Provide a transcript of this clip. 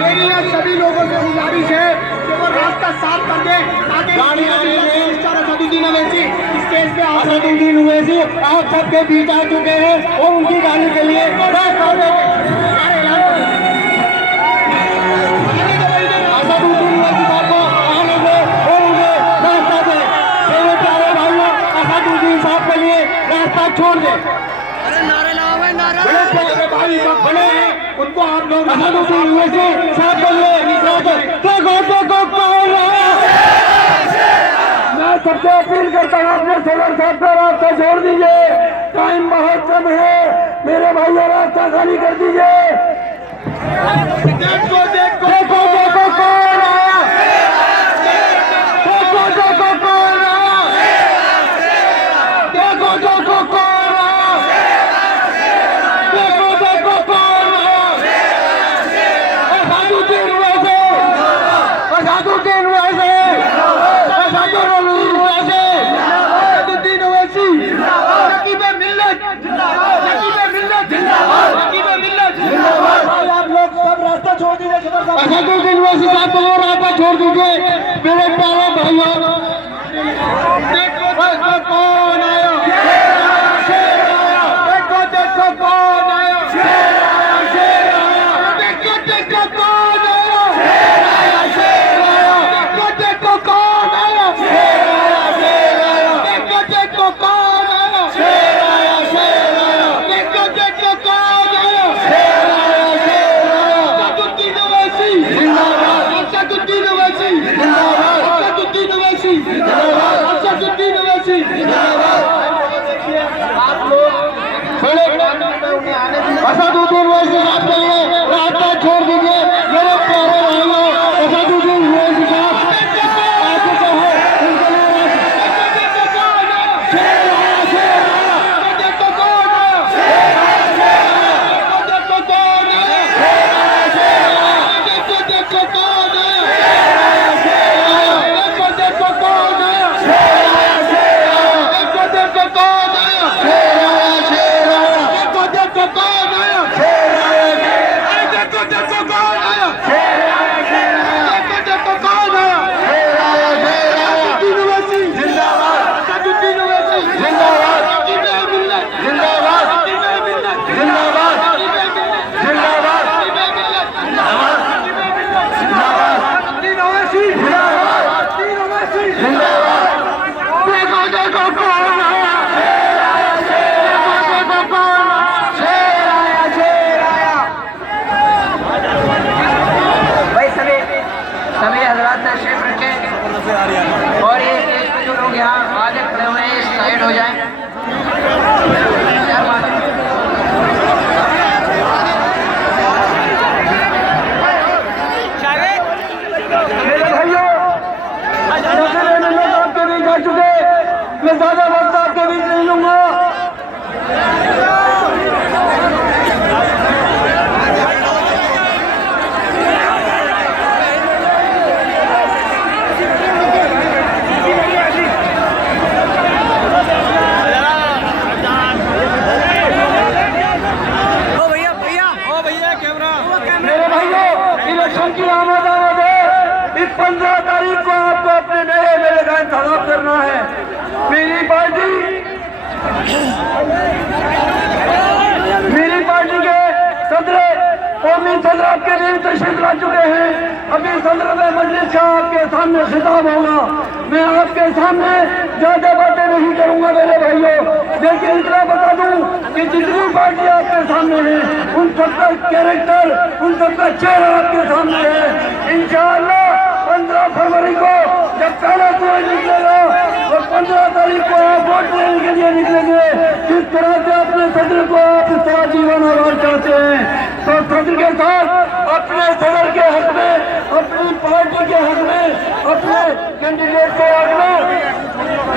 मेरी सभी लोगों से गुजारिश है कि वो रास्ता साफ कर दे। असदुद्दीन ओवैसी स्टेज पे असदुद्दीन ओवैसी आप सबके बीच आ चुके हैं और उनकी गाड़ी के लिए असदुद्दीन ओवैसी साहब को आने दे और उन्हें रास्ता दे। मेरे प्यारे भाइयों, असदुद्दीन साहब के लिए रास्ता छोड़ दे। बड़े प्यारे भाई बड़े हैं, उनको आप लोग असदुद्दीन ओवैसी साहब के लिए मैं सबसे अपील करता हूँ अपने सदर साहब का रास्ता छोड़ दीजिए। टाइम बहुत कम है, मेरे भाइयों रास्ता खाली कर दीजिए। देखो देखो देखो देखो कौन आया, देखो देखो कौन आया, देखो देखो कौन आया, देखो देखो कौन आया। असदुद्दीन ओवैसी, असदुद्दीन ओवैसी, असदुद्दीन ओवैसी साहब को रास्ता छोड़ दीजिए। मेरे प्यारे भाइयों, देखो देखो कौन आया, देखो देखो कौन आया, देखो देखो कौन आया, देखो देखो कौन आया, देखो देखो कौन आया, देखो देखो कौन आया। असदुद्दीन ओवैसी जिंदाबाद, असदुद्दीन ओवैसी जिंदाबाद, असदुद्दीन ओवैसी जिंदाबाद, असदुद्दीन ओवैसी जिंदाबाद। आप लोग बड़े असदुद्दीन ओवैसी साहब के लिए रास्ता छोड़ दीजिए। मेरे प्यारे भाइयों, असदुद्दीन ओवैसी साहब आ चुके हैं, उनके लिए सभी हजरात तशरीफ रखें और ये जो लोग यहाँ आगे खड़े हुए हैं साइड हो जाएं। मेरे भाइयों, आपके बीच आ चुके, मैं ज्यादा वक्त आपके बीच नहीं लूंगा। इलेक्शन की आमद है, इस 15 तारीख को आपको अपने नए मेरे का इंतजाम करना है। मेरी पार्टी के सदर कौमी सदर आपके लिए तशरीफ ला चुके हैं। अभी सदर में मजलिस का आपके सामने खिताब होगा। मैं आपके सामने ज्यादा बातें नहीं करूंगा मेरे भाइयों, लेकिन इतना बता दूं कि जितनी पार्टियां आपके सामने हैं उन सबका कैरेक्टर, उन सबका चेहरा आपके सामने है। इंशाअल्लाह 15 फरवरी को जब पहला सूरज निकलेगा और 15 तारीख को आप वोट देने के लिए निकलेंगे। जिस तरह से अपने सदर को आप इस तरह जीवन आधार चाहते हैं, तो सदर के साथ अपने सदर के हक में, अपनी पार्टी के हक में, अपने कैंडिडेट के हक में